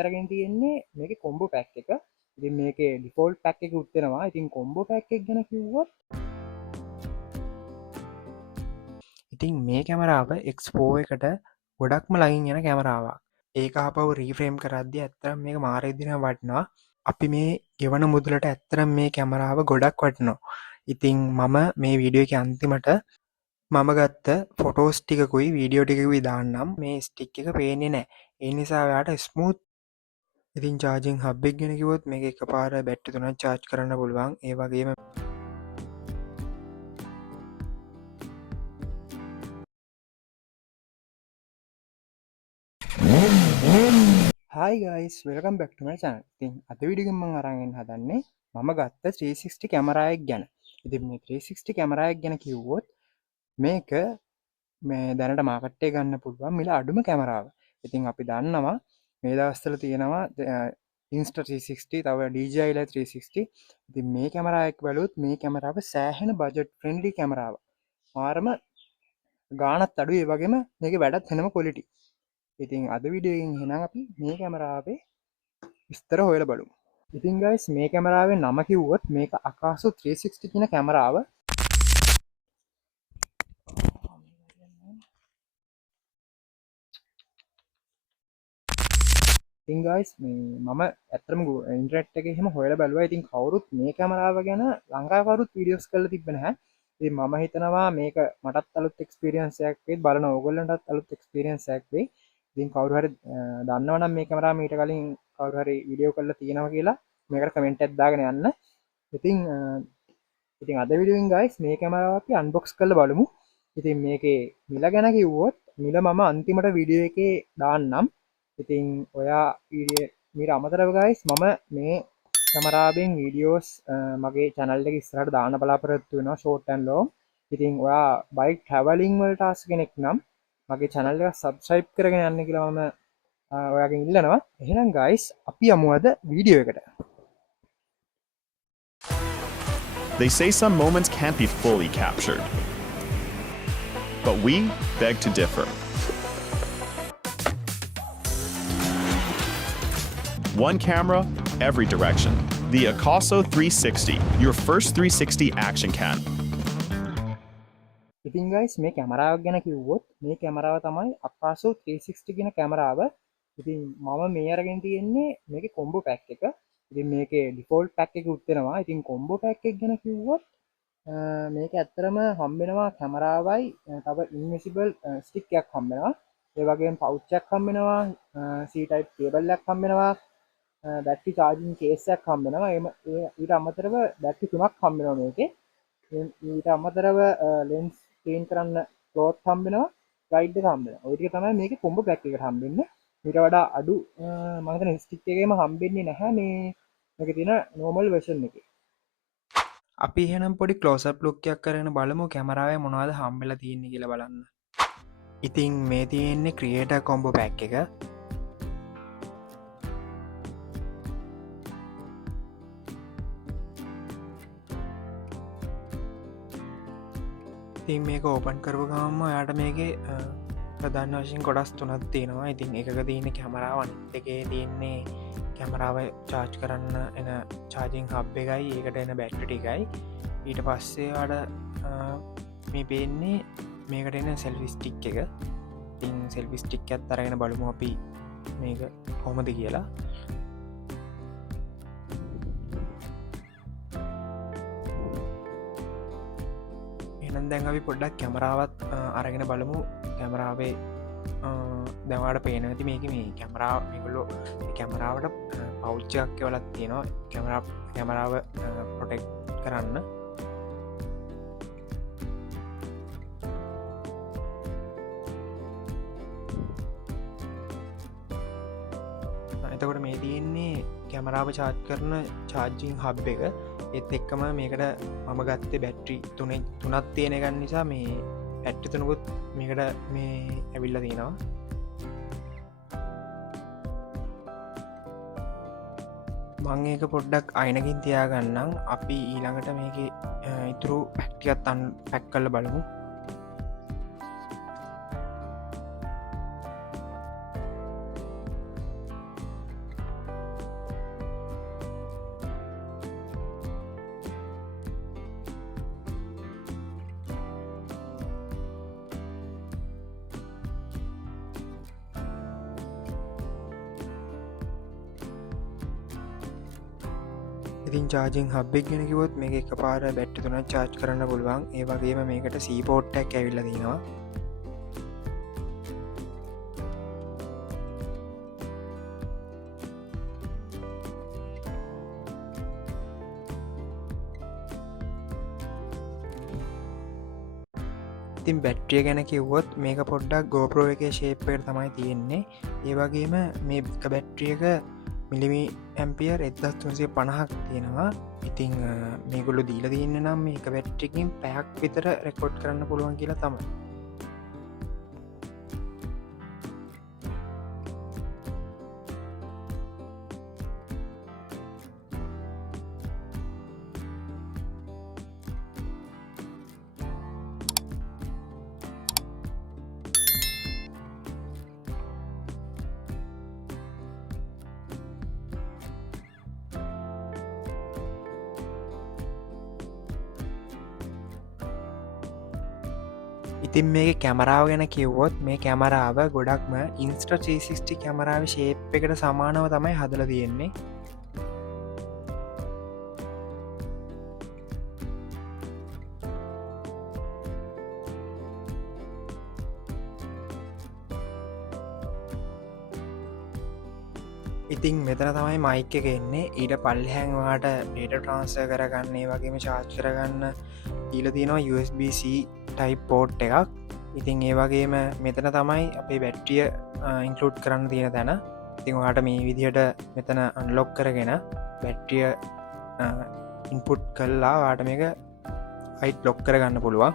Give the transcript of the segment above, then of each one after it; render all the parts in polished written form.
අරගෙන තියෙන්නේ මේකේ කොම්බෝ පැක් එක. ඉතින් මේකේ ඩිෆෝල්ට් පැක් එක උත්වෙනවා. ඉතින් කොම්බෝ පැක් එක ගැන කිව්වොත් ඉතින් මේ කැමරාව එක්ස්පෝ එකට ගොඩක්ම ලයින් යන කැමරාවක්. ඒක ආපහු රීෆ්‍රේම් කරද්දී ඇත්තටම මේක මාර විදිහට වටිනවා. අපි මේ ගෙවන මුදලට ඇත්තටම මේ කැමරාව ගොඩක් වටිනවා. ඉතින් මම මේ වීඩියෝ එකේ අන්තිමට මම ගත්ත ෆොටෝස් ටිකකුයි වීඩියෝ ටිකකුයි දාන්නම්. මේ ස්ටික් එක පේන්නේ නැහැ. ඒ නිසා ඔයාට ස්මූත්. ඉතින් චාර්ජිං හබ් එක ගැන කිව්වොත් මේක එකපාර බැටරි 3ක් චාර්ජ් කරන්න පුළුවන්. ඒ වගේම Hi guys, welcome back to my channel. ඉතින් අද වීඩියෝ එකෙන් මම අරන් එන්න හදන්නේ මම ගත්ත 360 කැමරා එක ගැන. ඉතින් මේ 360 කැමරා එක ගැන කිව්වොත් මේක මේ දැනට මාකට් එකේ ගන්න පුළුවන් මිල අඩුම කැමරාව. ඉතින් අපි දන්නවා මේ දවස්වල තියෙනවා Insta360 තව DJI ලා 360. ඉතින් මේ කැමරා එක බලුවොත් මේ කැමරාව සෑහෙන බජට් ෆ්‍රෙන්ඩලි කැමරාවක්. මාරම ගාණත් අඩුයි. ඒ වගේම මේකේ වැඩත් වෙනම ක්වොලිටි. ඉතින් අද වීඩියෝ එකෙන් එහෙනම් අපි මේ කැමරාවේ විස්තර හොයලා බලමු. ඉතින් guys මේ කැමරාවේ නම කිව්වොත් මේක අකාසු 360 කියන කැමරාව. ඉතින් guys මම ඇත්තටම ඉන්ටර්නෙට් එකේ එහෙම හොයලා බැලුවා. ඉතින් කවුරුත් මේ කැමරාව ගැන ලංකාවේ කවුරුත් වීඩියෝස් කරලා තිබ්බ නැහැ. ඉතින් මම හිතනවා මේක මටත් අලුත් එක්ස්පීරියන්ස් එකක් වෙයි. බලන ඕගොල්ලන්ටත් අලුත් එක්ස්පීරියන්ස් එකක් වෙයි. ඉතින් කවුරු හරි දන්නවනම් මේ කැමරාව මීට කලින් කවුරු හරි වීඩියෝ කරලා තියෙනවා කියලා මේකට කමෙන්ට් එකක් දාගෙන යන්න. ඉතින් අද වීඩියෝ එකෙන් guys මේ කැමරාව අපි අන්බොක්ස් කරලා බලමු. ඉතින් මේකේ මිල ගැන කිව්වොත් මිල මම අන්තිමට වීඩියෝ එකේ දාන්නම්. ඉතින් ඔයා මීට අමතරව guys මම මේ කැමරාවෙන් වීඩියෝස් මගේ channel එකේ ඉස්සරහට දාන්න බලාපොරොත්තු වෙනවා short and long. ඉතින් ඔයා බයික් traveling වලට ආස කෙනෙක් නම් මගේ channel එක subscribe කරගෙන යන්න කියලා මම ඔයාගෙන් ඉල්ලනවා. එහෙනම් guys අපි යමු අද වීඩියෝ එකට. They say some moments can't be fully captured, but we beg to differ. One camera, every direction. The Akaso 360, your first 360 action cam. ඉතින් guys මේ කැමරාව ගැන කිව්වොත් මේ කැමරාව තමයි Akaso 360 කියන කැමරාව. ඉතින් මම මේ අරගෙන තියෙන්නේ මේකේ කොම්බෝ පැක් එක. ඉතින් මේකේ ඩිෆෝල්ට් පැක් එක උත්වෙනවා. ඉතින් කොම්බෝ පැක් එක ගැන කිව්වොත් මේක ඇත්තරම හම්බෙනවා කැමරාවයි තව ඉන්විසිබල් ස්ටික් එකක් හම්බෙනවා. ඒ වගේම පවුච් එකක් හම්බෙනවා, C type කේබල් එකක් හම්බෙනවා, බැටරි චාර්ජින් කේස් එකක් හම්බෙනවා. ඊට අමතරව බැටරි 3ක් හම්බෙනවා මේකේ. ඊට අමතරව ලෙන්ස් ක්ලීන් කරන්න ක්ලෝත් හම්බෙනවා, ගයිඩ් එක හම්බෙනවා. ඔය ටික තමයි මේකේ කොම්බෝ පැක් එකට හම්බෙන්නේ. ඊට වඩා අඩු මම හිතන්නේ ස්ටික් එකේම හම්බෙන්නේ නැහැ මේකේ තියෙන නෝමල් version එකේ. අපි එහෙනම් පොඩි ක්ලෝස් අප් ලුක් එකක් කරගෙන බලමු කැමරාවේ මොනවද හම්බෙලා තියෙන්නේ කියලා බලන්න. ඉතින් මේ තියෙන්නේ ක්‍රියේටර් කොම්බෝ පැක් එක. ඉතින් මේක ඕපන් කරපු ගමන්ම ඔයාට මේකේ ප්‍රධාන වශයෙන් කොටස් 3ක් තියෙනවා. ඉතින් එකක තියෙන්නේ කැමරාව, අනිත් එකේ තියෙන්නේ කැමරාව චාර්ජ් කරන්න එන චාර්ජිං හබ් එකයි, ඒකට එන බැටරි ටිකයි. ඊට පස්සේ ඔයාට මේ පේන්නේ මේකට එන සෙල්ෆි ස්ටික් එක. ඉතින් සෙල්ෆි ස්ටික් එකත් අරගෙන බලමු අපි මේක කොහොමද කියලා. එහෙනම් දැන් අපි පොඩ්ඩක් කැමරාවත් අරගෙන බලමු. කැමරාවේ දැන්වාට පේන ඇති මේක මේ කැමරාව මේගොල්ලෝ කැමරාවට පෞච් එකක් වලත් තියෙනවා කැමරාව ප්‍රොටෙක්ට් කරන්න. එතකොට මේ තියෙන්නේ කැමරාව චාර්ජ් කරන චාර්ජිං හබ් එක. ඒත් එක්කම මේකට මම ගත්තේ බැටරි 3ක් තියෙන එක නිසා මේ බැටරි 3කුත් මේකට මේ ඇවිල්ලා තියෙනවා. මං ඒක පොඩ්ඩක් අයිනකින් තියාගන්නම්. අපි ඊළඟට මේක ඉතුරු පැක් ටිකත් පැක් කරලා බලමු. ඉතින් චාර්ජිං හබ්බෙක් ගෙන කිවොත් මේක එක පාර බැට්ටි තුනක් චාර්ජ් කරන්න පුළුවන්. ඒ වගේම මේකට සීපෝට්ටක් ඇවිල්ලා තියෙනවා. ඉතින් බැට්‍රිය ගැන කිව්වොත් මේක පොඩ්ඩක් GoPro එකේ ෂේප් එකට තමයි තියෙන්නේ. ඒ වගේම මේ බැට්‍රියක මිලිමි ඇම්පියර් 1350ක් තියෙනවා. ඉතින් මේගොල්ලෝ දීලා තියෙන්නේ නම් මේක බැට්‍රියකින් පැයක් විතර රෙකෝඩ් කරන්න පුළුවන් කියලා තමයි. ඉතින් මේක කැමරාව ගැන කිව්වොත් මේ කැමරාව ගොඩක්ම Insta360 කැමරාව ශේප් එකට සමානව තමයි හදලා තියෙන්නේ. ඉතින් මෙතන තමයි මයික් එක එන්නේ. ඊට පල්ලෙහාන් ඔයාලට data transfer කරගන්න ඒ වගේම charge කරගන්න දීලා තියෙනවා USB-C type port එකක්. ඉතින් ඒ වගේම මෙතන තමයි අපේ බැටරිය include කරන්න තියෙන තැන. ඉතින් ඔයාලට මේ විදිහට මෙතන unlock කරගෙන බැටරිය input කළා ඔයාලට මේක light lock කරගන්න පුළුවන්.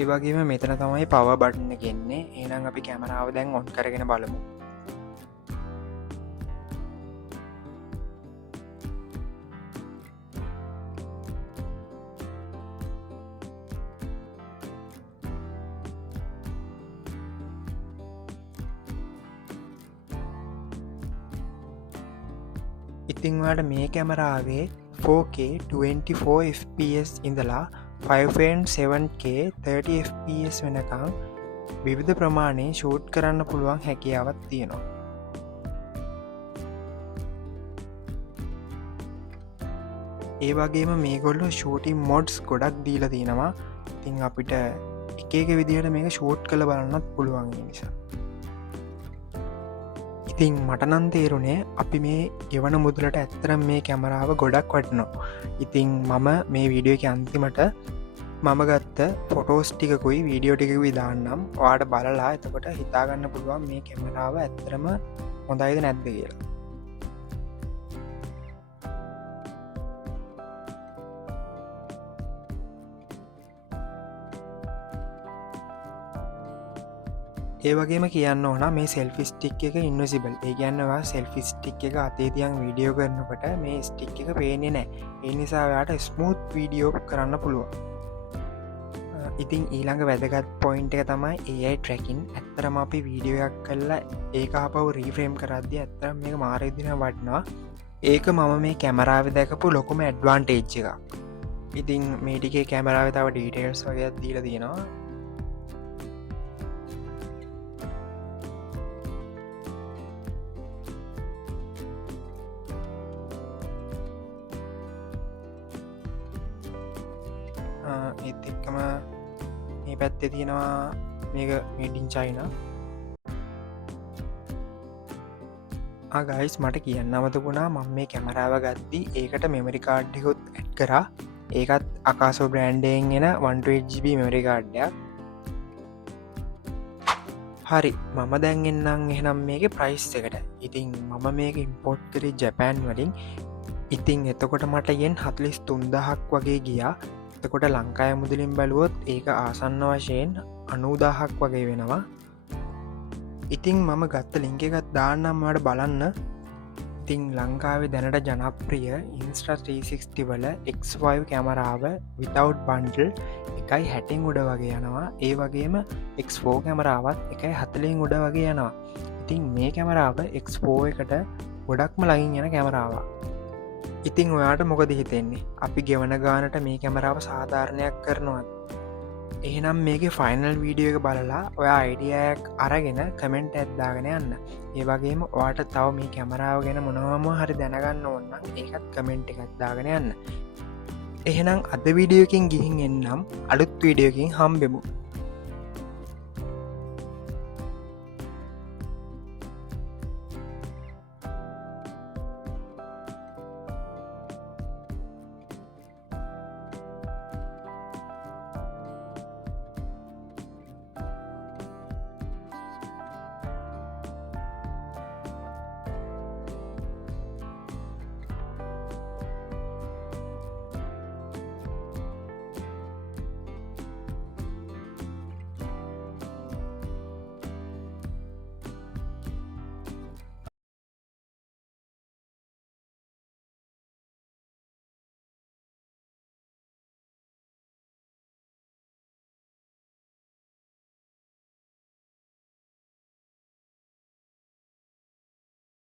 ඒ වගේම මෙතන තමයි පවර් බටන් එක එන්නේ. එහෙනම් අපි කැමරාව දැන් ඔන් කරගෙන බලමු. ඉතින් ඔයාලට මේ කැමරාවේ 4K 24 fps ඉඳලා 5.7K 30 fps වෙනකං විවිධ ප්‍රමාණයේ ෂූට් කරන්න පුළුවන් හැකියාවක් තියෙනවා. ඒ වගේම මේගොල්ලෝ ෂූටින් මොඩ්ස් ගොඩක් දීලා තියෙනවා. ඉතින් අපිට එක එක විදිහට මේක ෂූට් කරලා බලන්නත් පුළුවන් නිසා. ඉතින් මට නම් තේරුණේ අපි මේ ගෙවන මුදලට ඇත්තරම් මේ කැමරාව ගොඩක් වටිනවා. ඉතින් මම මේ වීඩියෝ එක අන්තිමට මම ගත්ත ෆොටෝස් ටිකකුයි වීඩියෝ ටිකකුයි දාන්නම්. ඔයාලට බලලා එතකොට හිතාගන්න පුළුවන් මේ කැමරාව ඇත්තරම හොඳයිද නැද්ද කියලා. ඒ වගේම කියන්න ඕන මේ සෙල්ෆි ස්ටික් එක ඉන්විසිබල්. ඒ කියන්නේ ඔයා සෙල්ෆි ස්ටික් එක අතේ තියන් වීඩියෝ කරනකොට මේ ස්ටික් එක පේන්නේ නැහැ. ඒ නිසා ඔයාට ස්මූත් වීඩියෝ කරන්න පුළුවන්. ඉතින් ඊළඟ වැදගත් පොයින්ට් එක තමයි AI tracking. ඇත්තටම අපි වීඩියෝ එකක් කරලා ඒක ආපහු රීෆ්‍රේම් කරද්දී ඇත්තටම මේක මාර විදිහට වටිනවා. ඒක මම මේ කැමරාවේ දැකපු ලොකුම ඇඩ්වාන්ටේජ් එකක්. ඉතින් මේ ටිකේ කැමරාවේ තව ඩීටේල්ස් වගේක් දීලා තියෙනවා. ඒත් එක්කම මේ පැත්තේ තියෙනවා මේක මේඩ් ඉන් චයිනා. ගයිස් මට කියන්න අමතකුණා මම මේ කැමරාව ගද්දි ඒකට මෙමරි කාඩ් එකකුත් ඇඩ් කරා. ඒකත් අකාසෝ බ්‍රෑන්ඩයෙන් එන 128GB මෙමරි කාඩ්ඩයක්. හරි මම දැන්ගෙන්න්නම් එහෙනම් මේක ප්‍රයිස් එකට ඉතින් මම මේක ඉම්පෝට් කරේ ජැපෑන් වලින් ඉතිං එතකොට මට යෙන් 43,000ක් වගේ ගියා එතකොට ලංකාය මුදලින් බැලුවොත් ඒක ආසන්න වශයෙන් 90,000ක් වගේ වෙනවා ඉතිං මම ගත්ත ලිංක එකත් දාන්නම් මට බලන්න ඉතිං ලංකාවේ දැනට ජනප්‍රිය Insta360 වල X5 කැමරාව without bundle එකයි 60 උඩ වගේ යනවා ඒ වගේම X4 කැමරාවත් එකයි 40 උඩ වගේ යනවා ඉතිං මේ කැමරාව X4 එකට ගොඩක්ම ලගින් යන කැමරාවක් ඉතිං ඔයාට මොකද හිතෙන්නේ අපි ගෙවන ගානට මේ කැමරාව සාධාරණයක් කරනවත් එහෙනම් මේක ෆයිනල් වීඩියෝ එක බලලා ඔයා අයිඩියයක් අරගෙන කමෙන්ට් ඇත්දාගෙන යන්න ඒ වගේම ඔයාට තව මේ කැමරාව ගැන මොනවම හරි දැනගන්න ඕන්න ඒකත් කමෙන්ට් එකක් දාගෙන යන්න එහෙනම් අද වීඩියෝකින් ගිහින් එන්නම් අලුත් වීඩියෝකින් හම්බෙමු